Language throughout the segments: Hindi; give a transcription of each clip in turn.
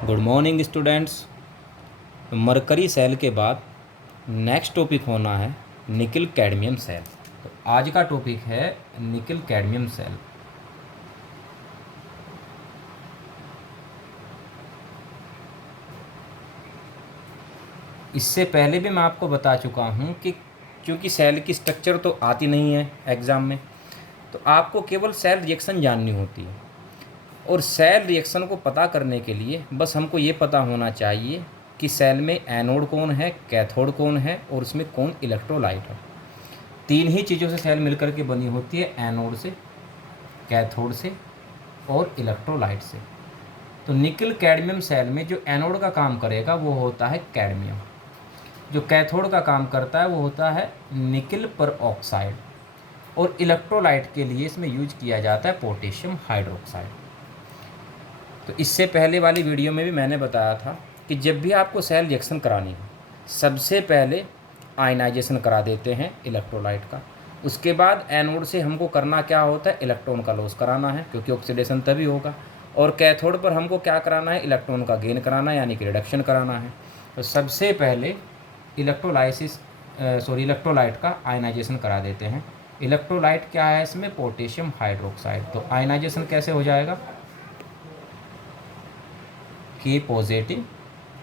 Good morning students. Mercury cell के बाद नेक्स्ट टॉपिक होना है निकिल कैडमियम सेल। तो आज का टॉपिक है निकिल कैडमियम सेल। इससे पहले भी मैं आपको बता चुका हूँ कि क्योंकि सेल की स्ट्रक्चर तो आती नहीं है एग्ज़ाम में, तो आपको केवल सेल रिएक्शन जाननी होती है। और सेल रिएक्शन को पता करने के लिए बस हमको ये पता होना चाहिए कि सेल में एनोड कौन है, कैथोड कौन है और उसमें कौन इलेक्ट्रोलाइट है। तीन ही चीज़ों से सेल मिलकर के बनी होती है, एनोड से, कैथोड से और इलेक्ट्रोलाइट से। तो निकिल कैडमियम सेल में जो एनोड का काम करेगा वो होता है कैडमियम, जो कैथोड का काम करता है वो होता है निकिल पर ऑक्साइड, और इलेक्ट्रोलाइट के लिए इसमें यूज किया जाता है पोटेशियम हाइड्रोक्साइड। तो इससे पहले वाली वीडियो में भी मैंने बताया था कि जब भी आपको सेल रिएक्शन करानी हो, सबसे पहले आयनाइजेशन करा देते हैं इलेक्ट्रोलाइट का। उसके बाद एनोड से हमको करना क्या होता है, इलेक्ट्रॉन का लॉस कराना है, क्योंकि ऑक्सीडेशन तभी होगा। और कैथोड पर हमको क्या कराना है, इलेक्ट्रॉन का गेन कराना है, यानी कि रिडक्शन कराना है। तो सबसे पहले इलेक्ट्रोलाइट का आयनाइजेशन करा देते हैं। इलेक्ट्रोलाइट क्या है इसमें, पोटेशियम हाइड्रोक्साइड। तो आयनाइजेशन कैसे हो जाएगा, के पॉजिटिव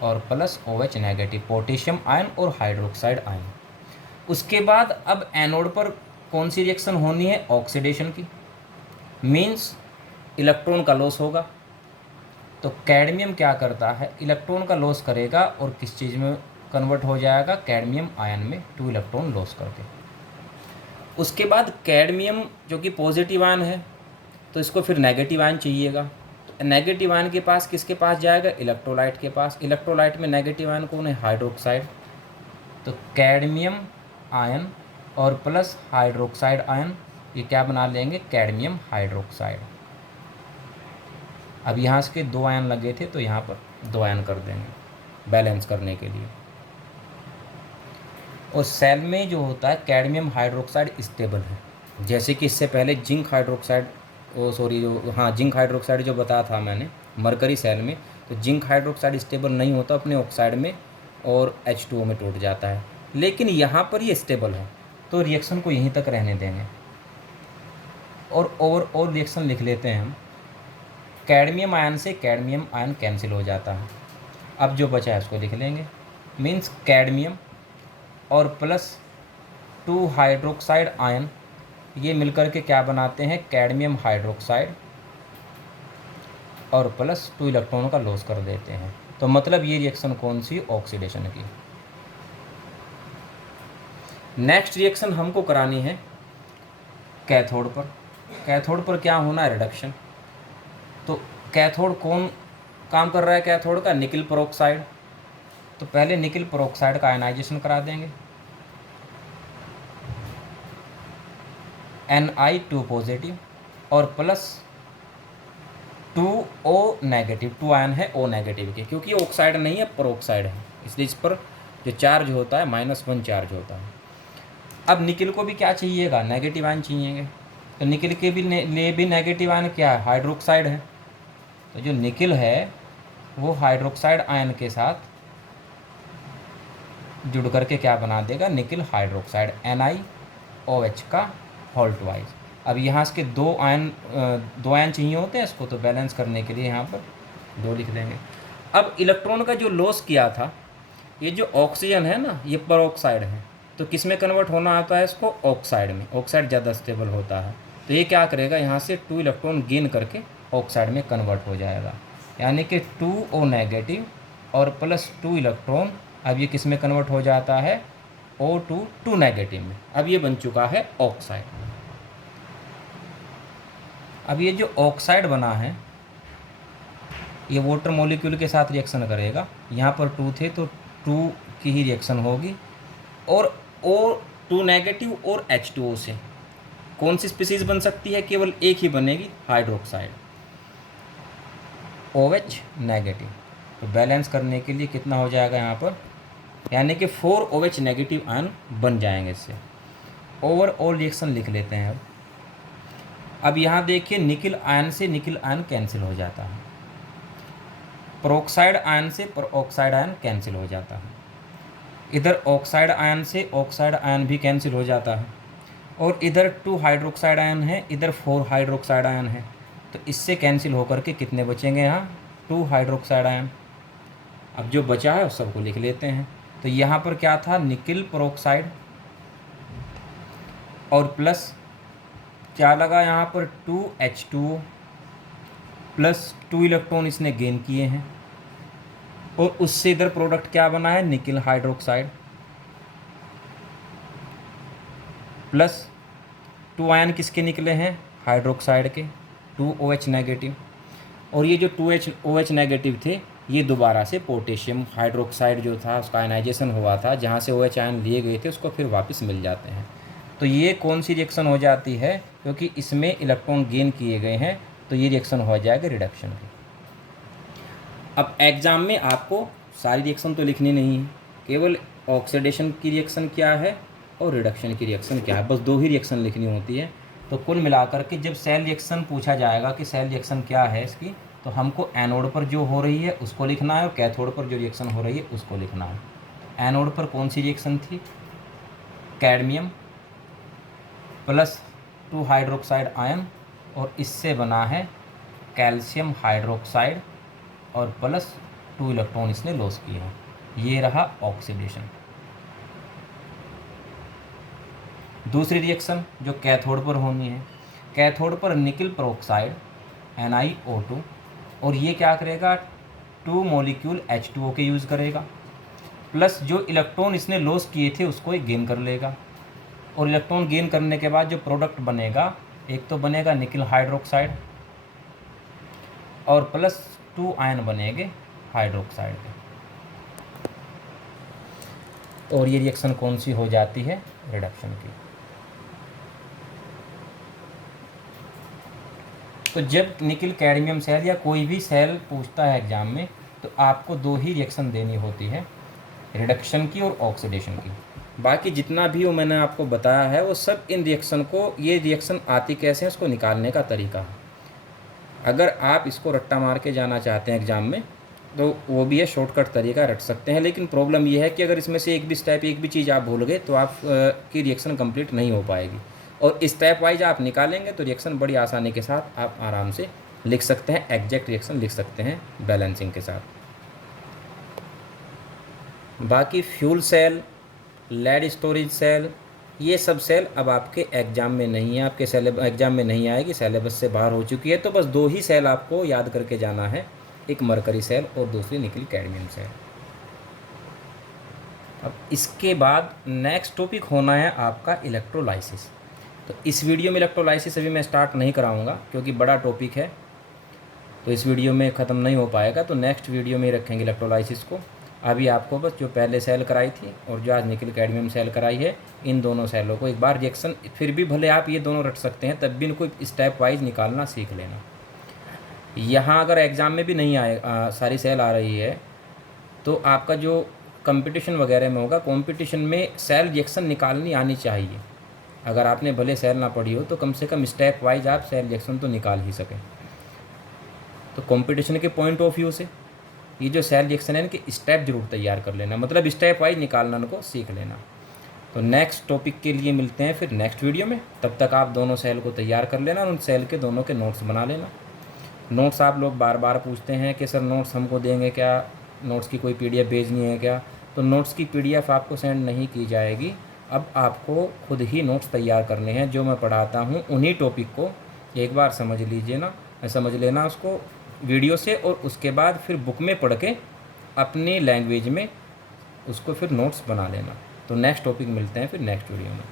और plus OH negative, potassium ion और हाइड्रोक्साइड आयन। उसके बाद अब एनोड पर कौन सी रिएक्शन होनी है, ऑक्सीडेशन की, मीन्स इलेक्ट्रॉन का लॉस होगा। तो कैडमियम क्या करता है, इलेक्ट्रॉन का लॉस करेगा और किस चीज़ में कन्वर्ट हो जाएगा, कैडमियम आयन में, 2 इलेक्ट्रॉन लॉस करके। उसके बाद कैडमियम जो कि पॉजिटिव आयन है, तो इसको फिर नेगेटिव आयन चाहिएगा। तो नेगेटिव आयन के पास किसके पास जाएगा, इलेक्ट्रोलाइट के पास। इलेक्ट्रोलाइट में नेगेटिव आयन कौन है, हाइड्रोक्साइड। तो कैडमियम आयन और प्लस हाइड्रोक्साइड आयन, ये क्या बना लेंगे, कैडमियम हाइड्रोक्साइड। अब यहाँ से 2 आयन लगे थे तो यहाँ पर 2 आयन कर देंगे बैलेंस करने के लिए। और सेल में जो होता है कैडमियम हाइड्रोक्साइड स्टेबल है, जैसे कि इससे पहले जिंक हाइड्रोक्साइड, जिंक हाइड्रोक्साइड जो बताया था मैंने मरकरी सेल में। तो जिंक हाइड्रोक्साइड स्टेबल नहीं होता अपने ऑक्साइड में और H2O में टूट जाता है, लेकिन यहाँ पर ये स्टेबल है, तो रिएक्शन को यहीं तक रहने देंगे। और ओवरऑल रिएक्शन लिख लेते हैं हम। कैडमियम आयन से कैडमियम आयन कैंसिल हो जाता है। अब जो बचा है उसको लिख लेंगे, मीन्स कैडमियम और प्लस 2 हाइड्रोक्साइड आयन, ये मिलकर के क्या बनाते हैं, कैडमियम हाइड्रोक्साइड, और प्लस 2 इलेक्ट्रॉनों का लॉस कर देते हैं। तो मतलब ये रिएक्शन कौन सी, ऑक्सीडेशन की। नेक्स्ट रिएक्शन हमको करानी है कैथोड पर। कैथोड पर क्या होना है, रिडक्शन। तो कैथोड कौन काम कर रहा है, कैथोड का निकिल पेरोक्साइड। तो पहले निकिल पेरोक्साइड का आयनाइजेशन करा देंगे, Ni2 पॉजिटिव और प्लस 2O नेगेटिव, 2 आयन है O नेगेटिव के, क्योंकि ऑक्साइड नहीं है पेरोक्साइड है, इसलिए इस पर जो चार्ज होता है -1 चार्ज होता है। अब निकिल को भी क्या चाहिएगा, नेगेटिव आयन चाहिएंगे। तो निकिल के भी लिए भी नेगेटिव आयन क्या है, हाइड्रोक्साइड है। तो जो निकिल है वो हाइड्रोक्साइड आयन के साथ जुड़ करके क्या बना देगा, निकिल हाइड्रोक्साइड, NiOH का होल्ट वाइज। अब यहाँ से 2 आयन चाहिए होते हैं इसको, तो बैलेंस करने के लिए यहाँ पर 2 लिख देंगे। अब इलेक्ट्रॉन का जो लॉस किया था, ये जो ऑक्सीजन है ना, ये पेरोक्साइड है, तो किस में कन्वर्ट होना आता है इसको, ऑक्साइड में। ऑक्साइड ज़्यादा स्टेबल होता है, तो ये क्या करेगा, यहाँ से 2 इलेक्ट्रॉन गेन करके ऑक्साइड में कन्वर्ट हो जाएगा, यानी कि 2O नेगेटिव और प्लस 2 इलेक्ट्रॉन। अब ये किस में कन्वर्ट हो जाता है, O2 2 नेगेटिव में। अब ये बन चुका है ऑक्साइड। अब ये जो ऑक्साइड बना है ये वाटर मॉलिक्यूल के साथ रिएक्शन करेगा। यहाँ पर 2 थे तो 2 की ही रिएक्शन होगी, और O2 नेगेटिव और H2O से कौन सी स्पीसीज बन सकती है, केवल एक ही बनेगी, हाइड्रोक्साइड, OH नेगेटिव। तो बैलेंस करने के लिए कितना हो जाएगा यहाँ पर, यानी कि 4 OH नेगेटिव आयन बन जाएंगे इससे। ओवरऑल रिएक्शन लिख लेते हैं। अब यहाँ देखिए निकिल आयन से निकिल आयन कैंसिल हो जाता है, पेरोक्साइड आयन से पेरोक्साइड आयन कैंसिल हो जाता है, इधर ऑक्साइड आयन से ऑक्साइड आयन भी कैंसिल हो जाता है, और इधर 2 हाइड्रोक्साइड आयन है, इधर 4 हाइड्रोक्साइड आयन है, तो इससे कैंसिल होकर के कितने बचेंगे यहाँ 2 हाइड्रोक्साइड आयन। अब जो बचा है उस सबको लिख लेते हैं। तो यहाँ पर क्या था, निकिल पेरोक्साइड और प्लस क्या लगा यहाँ पर 2H2O प्लस 2 इलेक्ट्रॉन इसने गेन किए हैं, और उससे इधर प्रोडक्ट क्या बना है, निकिल हाइड्रोक्साइड प्लस 2 आयन किसके निकले हैं, हाइड्रोक्साइड के, 2OH नेगेटिव, और ये जो 2OH नेगेटिव थे ये दोबारा से पोटेशियम हाइड्रोक्साइड जो था उसका आयनाइजेशन हुआ था, जहाँ से OH आयन लिए गए थे उसको फिर वापस मिल जाते हैं। तो ये कौन सी रिएक्शन हो जाती है, क्योंकि इसमें इलेक्ट्रॉन गेन किए गए हैं, तो ये रिएक्शन हो जाएगा रिडक्शन की। अब एग्ज़ाम में आपको सारी रिएक्शन तो लिखनी नहीं है, केवल ऑक्सीडेशन की रिएक्शन क्या है और रिडक्शन की रिएक्शन क्या है, बस 2 ही रिएक्शन लिखनी होती है। तो कुल मिलाकर के जब सेल रिएक्शन पूछा जाएगा कि सेल रिएक्शन क्या है इसकी, तो हमको एनोड पर जो हो रही है उसको लिखना है और कैथोड पर जो रिएक्शन हो रही है उसको लिखना है। एनोड पर कौन सी रिएक्शन थी, कैडमियम प्लस 2 हाइड्रोक्साइड आयन, और इससे बना है कैल्शियम हाइड्रोक्साइड और प्लस 2 इलेक्ट्रॉन इसने लॉस किए हैं। ये रहा ऑक्सीडेशन। दूसरी रिएक्शन जो कैथोड पर होनी है, कैथोड पर निकिल पेरोक्साइड NiO2, और ये क्या करेगा 2 मॉलिक्यूल H2O के यूज़ करेगा, प्लस जो इलेक्ट्रॉन इसने लॉस किए थे उसको एक गेन कर लेगा, और इलेक्ट्रॉन गेन करने के बाद जो प्रोडक्ट बनेगा, एक तो बनेगा निकिल हाइड्रोक्साइड और प्लस 2 आयन बनेंगे हाइड्रोक्साइड के, और ये रिएक्शन कौन सी हो जाती है, रिडक्शन की। तो जब निकिल कैडमियम सेल या कोई भी सेल पूछता है एग्जाम में, तो आपको 2 ही रिएक्शन देनी होती है, रिडक्शन की और ऑक्सीडेशन की। बाकी जितना भी वो मैंने आपको बताया है वो सब इन रिएक्शन को, ये रिएक्शन आती कैसे हैं उसको निकालने का तरीका है। अगर आप इसको रट्टा मार के जाना चाहते हैं एग्ज़ाम में तो वो भी है, शॉर्टकट तरीका रट सकते हैं, लेकिन प्रॉब्लम ये है कि अगर इसमें से एक भी स्टेप, एक भी चीज़ आप भूल गए तो आप की रिएक्शन कंप्लीट नहीं हो पाएगी, और स्टेप वाइज आप निकालेंगे तो रिएक्शन बड़ी आसानी के साथ आप आराम से लिख सकते हैं, एग्जैक्ट रिएक्शन लिख सकते हैं बैलेंसिंग के साथ। बाकी fuel cell, lead storage cell, ये सब सेल अब आपके एग्ज़ाम में नहीं है, आपके एग्ज़ाम में नहीं आएगी, सिलेबस से बाहर हो चुकी है। तो बस 2 ही सेल आपको याद करके जाना है, एक मरकरी सेल और दूसरी निकिल कैडमियम सेल। अब इसके बाद नेक्स्ट टॉपिक होना है आपका इलेक्ट्रोलाइसिस। तो इस वीडियो में इलेक्ट्रोलाइसिस अभी मैं स्टार्ट नहीं कराऊंगा क्योंकि बड़ा टॉपिक है, तो इस वीडियो में ख़त्म नहीं हो पाएगा, तो नेक्स्ट वीडियो में रखेंगे इलेक्ट्रोलाइसिस को। अभी आपको बस जो पहले सेल कराई थी और जो आज निकिल कैडमियम सेल कराई है, इन दोनों सेलों को एक बार रिएक्शन, फिर भी भले आप ये दोनों रट सकते हैं, तब भी इनको स्टेप वाइज निकालना सीख लेना। यहाँ अगर एग्ज़ाम में भी नहीं आए सारी सेल आ रही है, तो आपका जो कंपटीशन वगैरह में होगा, कंपटीशन में सेल रिएक्शन निकालनी आनी चाहिए। अगर आपने भले सेल ना पढ़ी हो तो कम से कम स्टेप वाइज आप सेल रिएक्शन तो निकाल ही सकें। तो कंपटीशन के पॉइंट ऑफ व्यू से ये जो सेल रिएक्शन है इनके स्टेप जरूर तैयार कर लेना, मतलब स्टेप वाइज निकालना उनको सीख लेना। तो नेक्स्ट टॉपिक के लिए मिलते हैं फिर नेक्स्ट वीडियो में, तब तक आप दोनों सेल को तैयार कर लेना और उन सेल के दोनों के नोट्स बना लेना। नोट्स आप लोग बार बार पूछते हैं कि सर नोट्स हमको देंगे क्या, नोट्स की कोई PDF भेजनी है क्या, तो नोट्स की PDF आपको सेंड नहीं की जाएगी। अब आपको खुद ही नोट्स तैयार करने हैं, जो मैं पढ़ाता हूँ उन्हीं टॉपिक को एक बार समझ लीजिए ना, समझ लेना उसको वीडियो से, और उसके बाद फिर बुक में पढ़ के अपनी लैंग्वेज में उसको फिर नोट्स बना लेना। तो नेक्स्ट टॉपिक मिलते हैं फिर नेक्स्ट वीडियो में।